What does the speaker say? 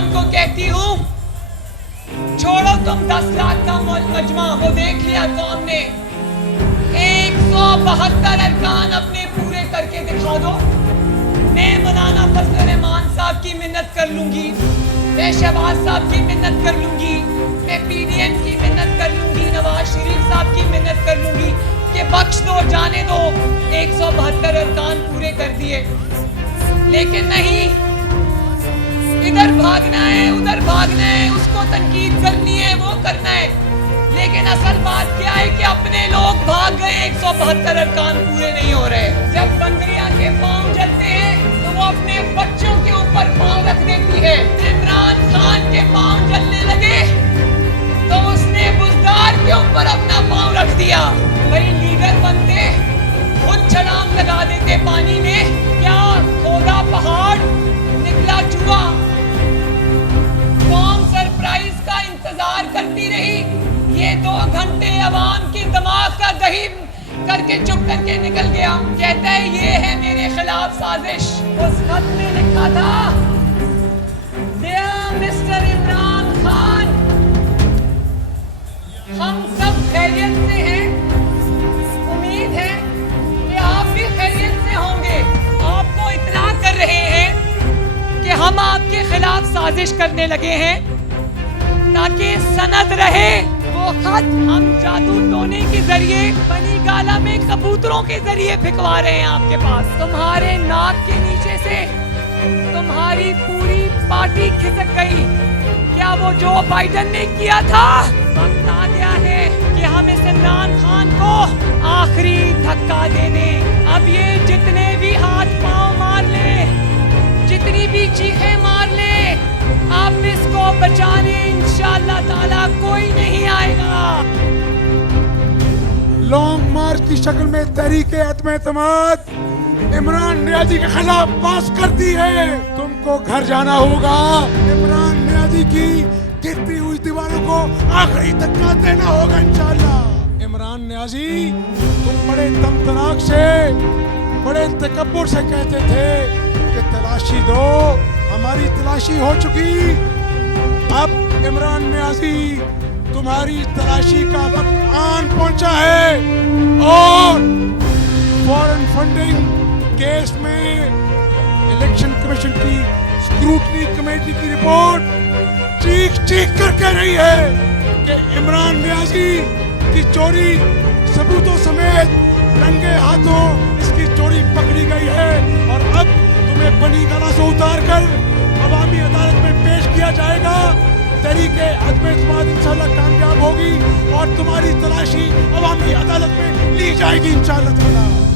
इमरान को कहती हूँ, छोड़ो तुम 10 लाख का मजमा, वो देख लिया कौम ने। 172 अरकान अपने पूरे करके दिखा दो। मैं मौलाना फजल रहमान साहब की मिन्नत कर लूंगी, मैं शहबाज साहब की मिन्नत कर लूंगी, मैं PDM की मिन्नत कर लूंगी, नवाज शरीफ साहब की मिन्नत कर लूंगी कि बख्श दो, जाने दो। 172 अरकान पूरे कर दिए, लेकिन नहीं, इधर भागना है, उधर भागना है, उसको तनकीद करनी है, वो करना है। लेकिन असल बात क्या है कि अपने लोग भाग गए, 172 अरकान पूरे नहीं हो रहे। जब बंदरिया के पांव जलते हैं तो वो अपने बच्चों के ऊपर पांव रख देती है। इमरान खान के पांव जलने लगे तो उसने बुजदार के ऊपर अपना पांव रख दिया। वही लीडर बनते, खुद छलांग लगा देते पानी में, क्या खोदा पहाड़ निकला चूहा। कौम सरप्राइज का इंतजार करती रही। ये 2 घंटे अवाम की दिमाग का दही करके चुप करके निकल गया। कहता है ये है मेरे खिलाफ साजिश। उस खत में लिखा था, डियर मिस्टर इमरान खान, हम सब खैरियत से हैं, उम्मीद है कि आप भी खैरियत से होंगे। आपको इत्तला कर रहे हैं कि हम आपके खिलाफ साजिश करने लगे हैं ताकि सनद रहे। वो खत हम जादू टोने के जरिए बनी गाला में कबूतरों के जरिए भिजवा रहे हैं आपके पास। तुम्हारे नाक के नीचे से तुम्हारी पूरी पार्टी खिसक गई। क्या वो जो बाइडन ने किया था? वक्त आ गया है कि हम इस इमरान खान को आखिरी धक्का दे दें। अब ये जितने भी हाथ पांव मार ले, जितनी भी चीखें मार ले, अब इसको बचाने इंशाअल्लाह ताला कोई नहीं आएगा। लॉन्ग मार्च की शक्ल में तहरीके अदम एतमाद इमरान नियाज़ी के खिलाफ पास करती है। तुमको घर जाना होगा। इमरान नियाज़ी की गिरती हुई दीवारों को आखिरी धक्का देना होगा इंशाअल्लाह। इमरान नियाज़ी, तुम बड़े तमतनाक से, बड़े तकब्बुर से कहते थे कि तलाशी दो, हमारी तलाशी हो चुकी। अब इमरान नियाज़ी, तुम्हारी तलाशी का वक्त आन पहुंचा है और फॉरेन फंडिंग केस में इलेक्शन कमीशन की स्क्रूटनी कमेटी की रिपोर्ट चीख चीख कर कह रही है कि इमरान नियाज़ी की चोरी सबूतों समेत नंगे हाथों इसकी चोरी पकड़ी गई है और अब तुम्हें बनी गाला से उतार कर अवामी अदालत में पेश किया जाएगा। तहरीके अदम एतमाद इंशाअल्लाह कामयाब होगी और तुम्हारी तलाशी अवामी अदालत में ली जाएगी इंशाअल्लाह ताला।